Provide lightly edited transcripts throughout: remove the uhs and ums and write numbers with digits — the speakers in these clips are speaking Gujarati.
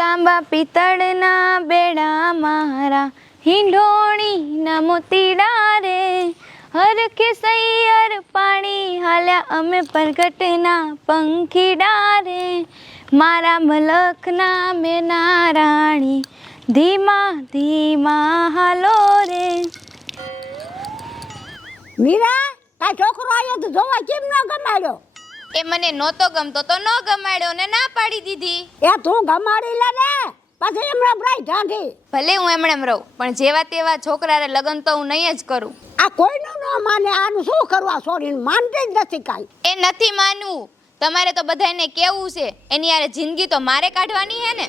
તાંબા પિત્તળના બેડા મારા હિંડોણીના મોતીડા રે હરખે સૈયર પાણી હાલ્યા અમે પ્રગટના પંખીડા રે મારા મલકના મેના રાણી ધીમા ધીમા હાલો રે. મીરા તા છોકરો આવ્યો તો જોવા કેમ ન ગમાડ્યો? એ મને નહોતો ગમતો તો ન ગમાડ્યો ને ના પાડી દીધી. એ તું ગમાડી લે ને પછી એમણે બ્રાઈ ઢાંઢી. ભલે હું એમણે રહું પણ જેવા તેવા છોકરાને લગ્ન તો હું નહીં જ કરું. આ કોઈનું ન માને, આનું શું કરવા છોડીને માનતી જ નથી કાંઈ. એ નથી માનવું, તમારે તો બધાને કેવું છે એની યારે જિંદગી તો મારે કાઢવાની હે ને.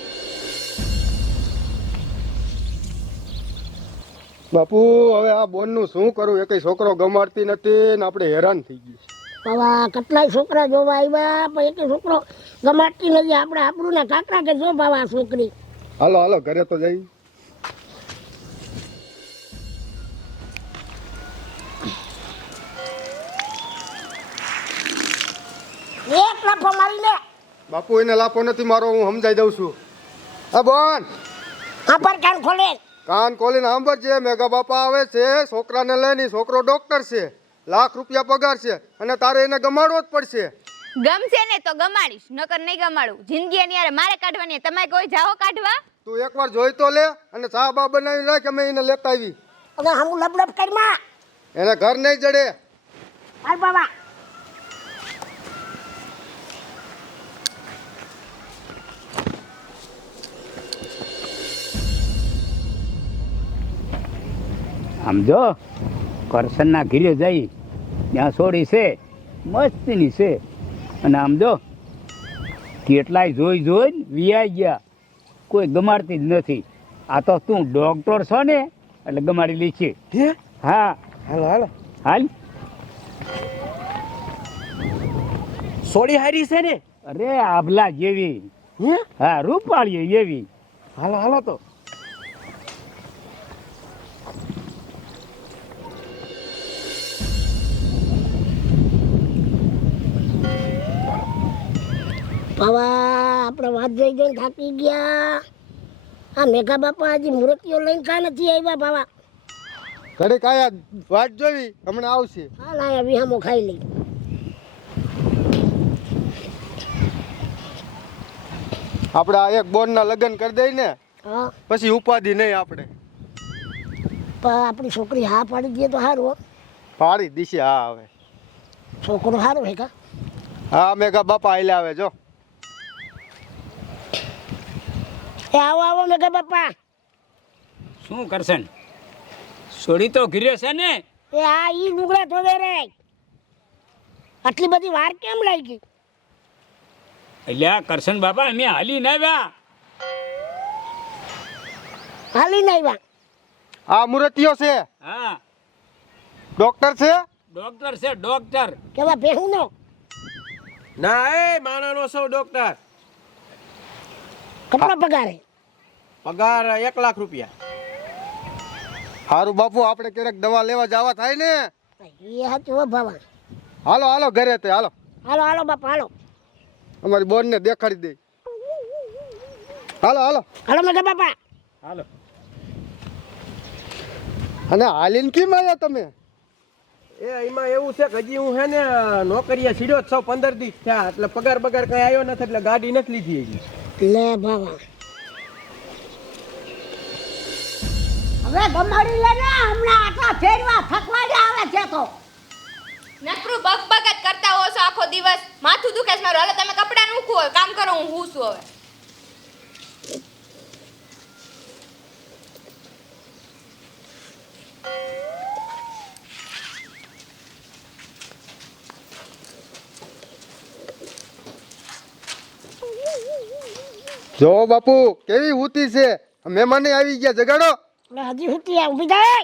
બાપુ હવે આ બોનનું શું કરું? એકય છોકરો ગમાડતી નથી ને આપણે હેરાન થઈ ગયા. બાબા કેટલાય છોકરા જોવા આવ્યા પણ એક છોકરો ગમાડતી નથી. આપણે આપણું ને કાકરા કે જો બાબા છોકરી. હાલો હાલો ઘરે તો જઈ. એક લાફો મારી લે. બાપુ એને લાફો નથી મારો, હું સમજાઈ દઉં છું. હા બોન, આ પર કાન ખોલે. કાન ખોલીને સાંભળજે. મેઘા બાપા આવે છે, છોકરાને લઈને. છોકરો ડોક્ટર છે, લાખ રૂપિયા પગાર છે અને તારે એને ગમાડવો જ પડશે. ગમશે ને તો ગમાડીશ, નકર નહીં ગમાડું. જિંદગી એની યારે મારે કાઢવાની, તમે કોઈ જાઓ કાઢવા. તું એકવાર જોઈ તો લે અને ચા બા બનાવી રાખ, અમે એને લેતા આવી. હવે હમ લબલબ કરમાં એને ઘર નહીં જડે. હાલ બાબા. આમ જો કરશનના ઘીરે જઈ ત્યાં છોડી છે મસ્તીની છે અને આમ જો કેટલાય જોઈ જોઈને વિયાઈ ગયા, કોઈ ગમાડતી જ નથી. આ તો તું ડોક્ટર છો ને એટલે ગમાડી લી છે. હા હાલો હાલો હાલ. સોડી હારી છે ને? અરે આભલા જેવી. હા રૂપાળીએ એવી. હાલો હાલો તો. બાબા આપણે વાત જોઈ જોઈને થાકી ગયા. આ મેઘા બાપા હજી મૂર્તિઓ લઈને કાં નથી આવ્યા બાબા? ઘરે કાયા વાટ જોવી, હમણાં આવશે. હાલ આયા વિહામો ખાઈ લઈ. આપણે આ એક બોનના લગ્ન કરી દઈ ને હા પછી ઉપાધિ નહીં આપણે. પણ આપણી છોકરી હા પાડી દઈએ તો સારું હો. પાડી દિશે. હા હવે છોકરો સારો હે કા? હા મેઘા બાપા આયલા આવે જો. એ આવો આવો મેઘા બાપા. શું કરશન? છોડી તો ઘીરે છે ને? એ આ ઈ લુગડા ધોવે રે. આટલી બધી વાર કેમ લાગી? એટલે આ કરશન બાપા અમે હાલી ના આવ્યા. હાલી નહીં આવ્યા? આ મૂર્તિઓ છે, હા ડોક્ટર છે. ડોક્ટર છે ડોક્ટર. કેવા ભેહું નો? ના એ માણાનો સૌ ડોક્ટર. કેટલો પગાર હે? પગાર 1 લાખ રૂપિયા. હારું બાપુ, આપણે ક્યારેક દવા લેવા જવા થાય ને. એ હાચું હો બાબા. હાલો હાલો ઘરે તે હાલો. હાલો હાલો બાપા હાલો. અમારી બોનને દેખાડી દે. હાલો હાલો હાલો મેઘા બાપા. હાલો. અને હાલીને કેમ આવ્યા તમે? એ એમાં એવું છે કે હજી હું હે ને નોકરીએ સીડ્યો જ સૌ 15 દિવસ થયા એટલે પગાર બગાર કઈ આવ્યો નથી એટલે ગાડી નથી લીધી હજી. લે બાબા હવે ગમાડી લે ને. હમણાં આટલા ફેરવા થકવાડે આવે છે તો. નકરું બગ બગ જ કરતા હો છો આખો દિવસ. માથું દુખે છે મારું. હાલો તમે કપડાં મૂકો, કામ કરો, હું હુંશું હવે. જો બાપુ કેવી હુતી છે. મહેમાન આવી ગયા, જગાડો. લે હજી હુતી આ ઊભી જાય.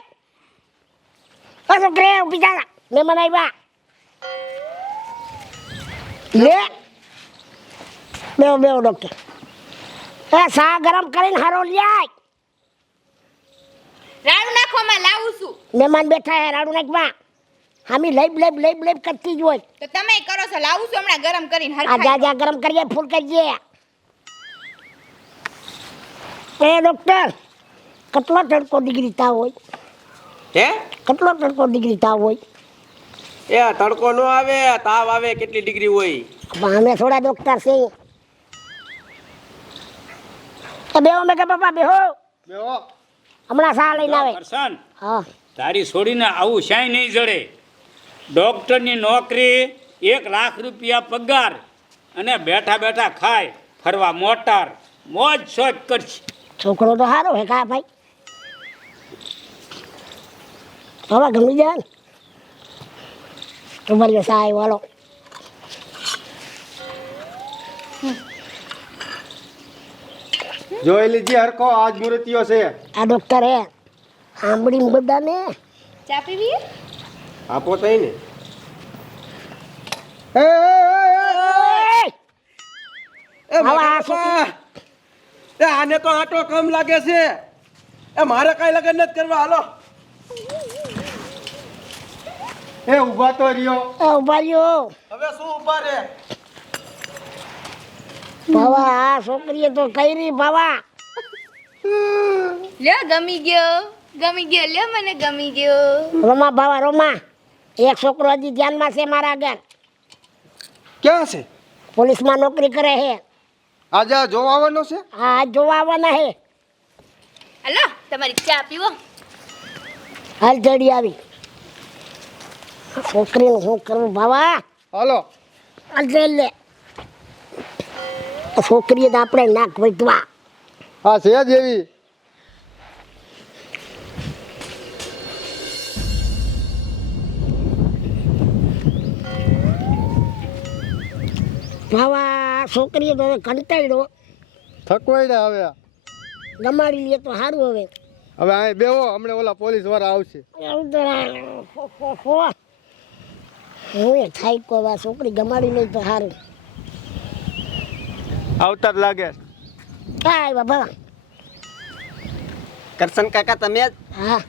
ઓ છોકરી ઊભી જા. મહેમાન આવ્યા. લે બેહો બેહો ડોક્ટર. એ સા ગરમ કરીને હારો લ્યાય. રાડું નાખવામાં લાવું છું. મહેમાન બેઠા હે રાડું નાખવા. હામી લેબ લેબ લેબ લેબ કરતી જ હોય. તો તમે કરો છો, લાવું છું હમણાં ગરમ કરીને આ જા હરખાઈ. જા ગરમ કરીએ ફૂલ કરીએ. એ ડોક્ટર કેટલો તડકો ડિગ્રી તાવ હોય? હે કેટલો તડકો ડિગ્રી તાવ હોય? એ તડકો નો આવે તાવ આવે કેટલી ડિગ્રી હોય? પણ અમે થોડા ડોક્ટર છે. એ બેહો મેકા બાપા બેહો. બેહો. હમણાં સા લઈને આવે. કરશન હા તારી છોડીને આવું શાય નહીં જડે. ડોક્ટરની નોકરી 1 લાખ રૂપિયા પગાર અને બેઠા બેઠા ખાય ફરવા મોટર મોજ શોખ કરશે. છોકરો તો સારો હે કા ભાઈ? હવે ગમી જાય ને તમારી સહાય વાળો. જોઈ લીધી હરખો આજ મૂર્તિઓ છે. આ ડોક્ટર હે આંબડી બધા ને ચા પીવી? આપો તઈ ને. એ, એ, એ આવા મારા આ બાપા. એ આને તો આટો કમ લાગે છે. એ મારે કઈ લગન નથી કરવા હાલો. એ ઊભા તો રહ્યો. ઉભા રહ્યો. હવે શું ઉભા રે? બાવા આ છોકરીએ તો કરી બાવા. લ્યો ગમી ગયો લ્યો મને ગમી ગયો. રોમા બાવા રોમા એક છોકરો હજી ધ્યાનમાં છે મારા આગળ. ક્યાં છે? પોલીસમાં નોકરી કરે છે. આજે આ જોવા આવવાનો છે? હા આજ જોવા આવવાના છે. હાલો તમારી ચા પીવો. હાલ જડી આવી. છોકરીનું શું કરવું બાવા? હાલો. હાલ જઈ લે. છોકરીએ તો આપણે નાક વધવા. હા છે જ એવી. બાવા છોકરીએ તો હવે કંટાળ્યો. થકવાઈ હવે. ગમાડી લે તો સારું હવે. હવે અહીં બેહો, હમણાં ઓલા પોલીસ વાળા આવશે. હું એ થાય કો આ છોકરી ગમાડી લઈ તો સારું. આવતા જ લાગે. કાંઈ બાબા. કરશન કાકા તમે જ? હા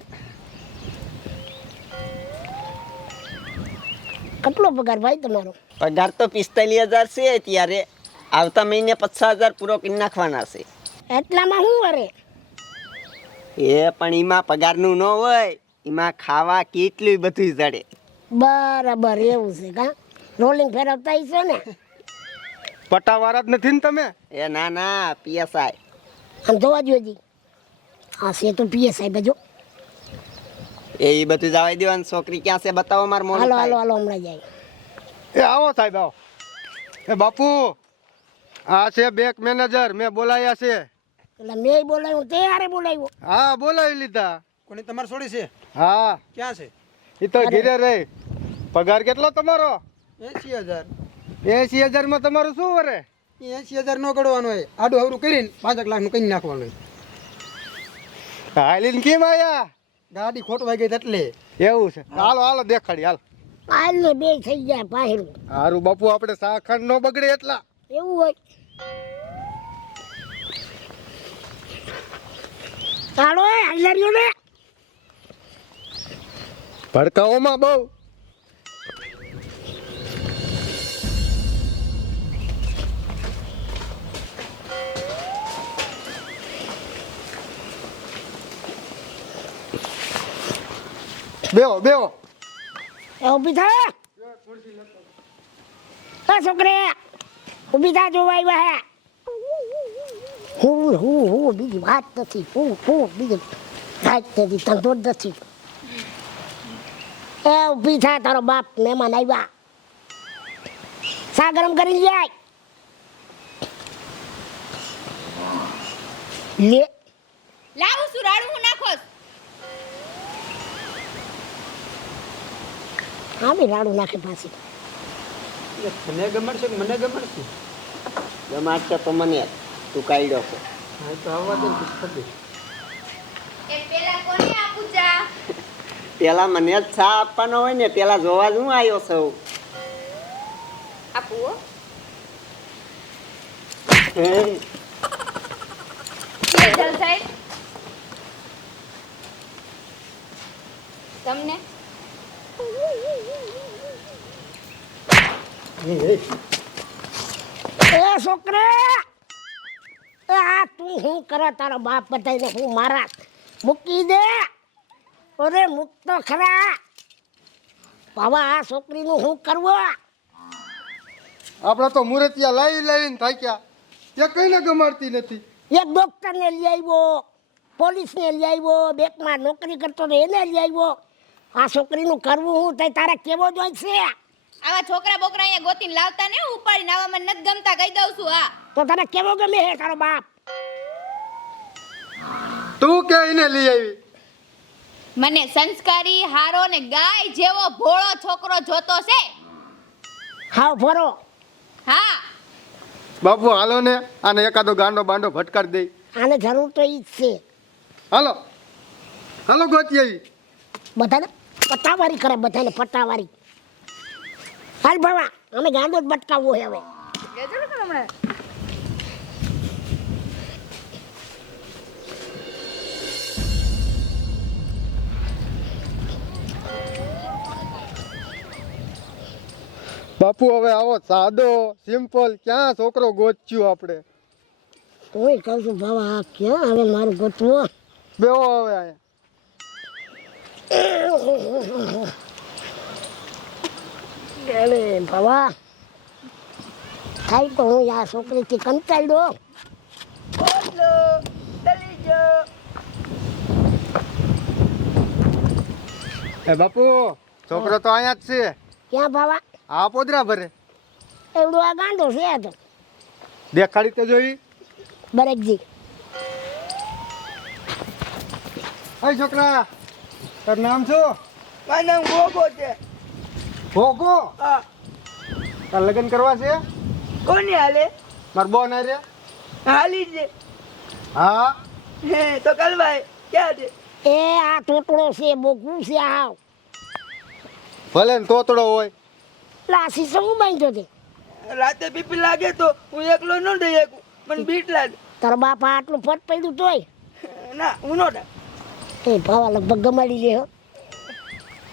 કેટલો પગાર ભાઈ તમારો? પગાર તો 45,000 છે અત્યારે. આવતા મહિને 50,000 પૂરો કરી નાખવાના છે. એટલામાં શું કરે? એ પણ એમાં પગારનું ન હોય, એમાં ખાવા કેટલું બધું જડે. બરાબર એવું છે કા? રોલિંગ ફેરવતા હશો ને? પટાવાળા જ નથી ને તમે? એ ના ના પીએસઆઈ. આમ જોવા જોઈએ હા છે તો પીએસઆઈ બજો. એ બધું જવા દેવાનું. છોકરી ક્યાં છે બતાવો માર મોન. હાલો હાલો હાલો હમણાં જાય. એ આવો સાહેબ આવો. એ બાપુ આ છે બેંક મેનેજર, મેં બોલાયા છે. એટલે મેં બોલાવ્યું તે હારે બોલાવ્યો. હા બોલાવી લીધા. કોની તમારે છોડી છે? હા ક્યાં છે? એ તો ઘીરે રહી. પગાર કેટલો તમારો? 80,000. 80,000 માં તમારું શું વરે? 80,000 નો ગણવાનો હોય. આડું અવરું કરીને 5 લાખ નું કઈ નાખવાનું હોય. હાલીને કેમ આયા? ગાડી ખોટવાઈ ગઈ એટલે. એવું છે. હાલો હાલો દેખાડી હાલ. હાલને બે થઈ જાય પાહેરું. હારું બાપુ આપણે સાખંડ નો બગડે એટલા. એવું હોય. ચાલો હાલ્યો ને. ભડકાઓમાં બહુ. બેહો બેહો. એ ઊભી થા. એ છોકરી ઊભી થા જોવા આવ્યા હે. હું બીજી વાત નથી. હું બીજી વાત નથી. ધંધો જ નથી. એ ઊભી થા તારો બાપ મહેમાન આવ્યા. સા ગરમ કરી જાય લે. લાવું છું રાડું હું નાખોસ. હા બી રાડું નાખે પાછી. મને ગમડશે કે મને ગમડશે? ગમાડશે તો મને જ. તું કાઢ્યો છે. હા તો આવવા દે ને પછી. એ પેલા કોને આપું ચા? પેલા મને જ ચા આપવાનો હોય ને. પેલા જોવા જ હું આવ્યો છું. આપું હો. હે. કેજલ સાહેબ તમને એ છોકરે એ આ તું હું કરે તારો બાપ બધાને હું મારા મૂકી દે અરે મૂક તો ખરા બાબા આ છોકરીનું હું કરવો આપણે તો મુરતિયા લાવીને થાક્યા તે કઈને ગમાડતી નથી. એક ડોક્ટરને લઈ આવ્યો, પોલીસને લઈ આવ્યો, બેંકમાં નોકરી કરતો તો એને લઈ આવ્યો. આ છોકરીનું કરવું હું તઈ તારે કેવો જોઈશે? આવા છોકરા બોકરા અહીંયા ગોતીને લાવતા ને ઉપાડીને આવા મને નથી ગમતા કહી દઉં છું. હા તો તને કેવો ગમે હે તારો બાપ? તું કે એને લઈ આવી? મને સંસ્કારી હારો ને ગાય જેવો ભોળો છોકરો જોતો છે. હાવ ફરો હા બાપુ હાલો ને આને એકાદો ગાંડો બાંડો ભટકાડી દઈ. આને જરૂર તો ઈ જ છે. હાલો હાલો ગોતી આવી. બધાને પટાવારી કરે, બધાને પટાવારી. હાલ ભરવા અમે ગાંડો જ બટકાવવો હે હવે. બાપુ હવે આવો સાદો સિમ્પલ ક્યાં છોકરો ગોચ્યું આપણે? તોય કહું છું બાબા આ ક્યાં હવે મારું ગોતવો? બેહો હવે અહીંયા. અરે બાબા થાય તો હું આ છોકરીથી કંટાળ્યો. એ બાપુ છોકરો તો અહીંયા જ છે. ક્યાં બાબા? આ પોદરા ભરે. એવડો આ ગાંડો છે આ તો. દેખાડી તો જોઈ. બરેકજી હે છોકરા તારું નામ શું? મારું નામ ગોગો છે. ભોગો. હા. તાર લગ્ન કરવા છે? કોની હાલે? માર બોન હારે. હાલી છે. હા હે તો કલભાઈ ક્યાં છે? એ આ ટોટડો છે, બોકું છે આવ. ભલે ને તોતડો હોય. લાસી શું બાંધ્યો છે? રાતે પીપી લાગે તો હું એકલો ન દઈ શકું, મને બીક લાગે. તારો બાપા આટલું ફટ પડ્યું તોય ના હું નો ડા. એ ભાવા લગભગ ગમાડી લે હો.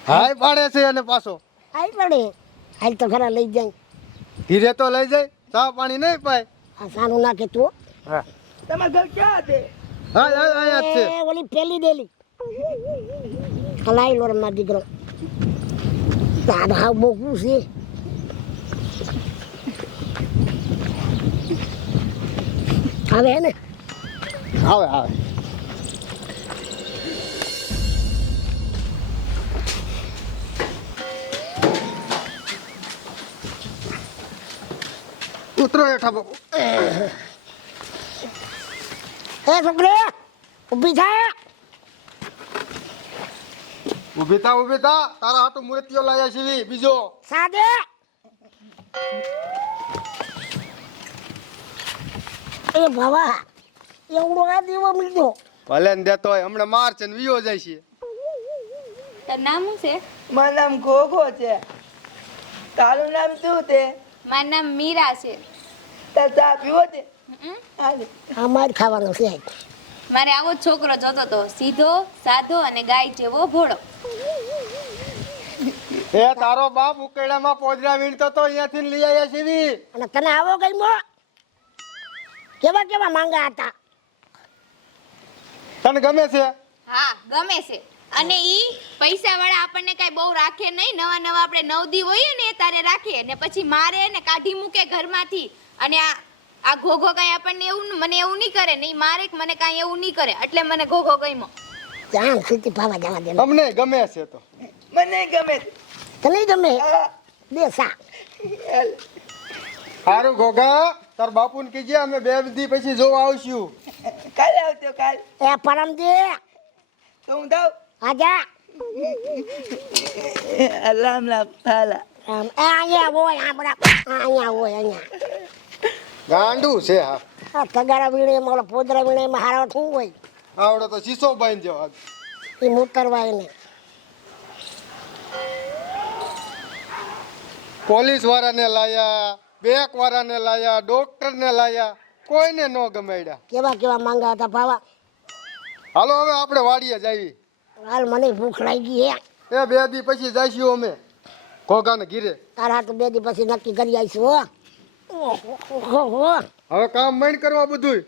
હાય પાડે છે અને પાછો હાલ પડે હાલ તો ખરા લઈ જાય. ધીરે તો લઈ જાય, ચા પાણી નહીં પાય. આ સારું નાખે તું. હા તમારું ઘર ક્યાં છે? હાલ હાલ અહીંયા જ છે. એ ઓલી પેલી ડેલી હલાઈ લો રમવા દીકરો. ના ભાવ બોકું છે. હવે હે ને આવે આવે. ઉતરો હેઠા બાપુ. એ છોકરી ઊભી થાય. ઊભી થા તારા હાટુ મૂર્તિઓ લાયા છે બીજો. સાદે એ બાબા એવડો આ દેવો મળ્યો. ભલે ને દેતો હોય હમણાં માર છે ને વિયો જાય છે. તારું નામ શું છે? મારું નામ ગોગો છે. તારું નામ શું છે? મારું નામ મીરા છે. તાર ચા પીવો છે? હમ. હાલે. આ માર ખાવાનો છે. મારે આવો જ છોકરો જોતો તો, સીધો સાધો અને ગાય જેવો ભોળો. એ તારો બાપ ઉકેડામાં પોદરા વીણતો તો અહીંયાથી લઈ આવ્યા છે. અને તને આવો કઈ મો કેવા કેવા માંગા હતા? તને ગમે છે? હા ગમે છે. અને ઈ પૈસા વાળા આપણને કઈ બહુ રાખે નહીં. નવા નવા આપણે 9 દી હોઈએ ને તારે રાખે ને પછી મારે ને કાઢી મૂકે ઘરમાંથી. અને આ ઘોઘો કઈ આપણને એવું મને એવું નહીં કરે નહીં મારે મને કઈ એવું નહીં કરે એટલે મને ઘોઘો ગમ્યો. જાણ સુધી પાવા જવા દે. અમને ગમે છે તો. મને ગમે છે. તને ગમે હા. બેસા. હાલે. સારું ગોગા તાર બાપુને કીજે અમે 2 દી પછી જોવા આવશું. કાલે આવજો કાલે. એ પરમજી તો હું જાઉં. આજા રામ રામ હાલા. આમ એ અહીંયા હોય આપણા અહીંયા હોય અહીંયા. ગાંડું છે. હા આ તગારા વીણે મોલો પોદરા વીણે માં હારો શું હોય? આવડે તો શીશો બાંધ્યો. એ મોતરવાય ને પોલીસ વાળાને લાયા, બેંક વાળાને લાયા, ડોક્ટરને લાયા, કોઈને ન ગમાડ્યા. કેવા કેવા માંગા હતા ભાવા. હાલો હવે આપણે વાડીએ જઈએ. હાલ મને ભૂખ લાગી હે. એ 2 દી પછી જઈશું અમે ઘોઘાને ઘીરે. તારા તો 2 દી પછી નક્કી કરી આવીશું હો. ઓહો હવે કામ માંડ કરવા બધું.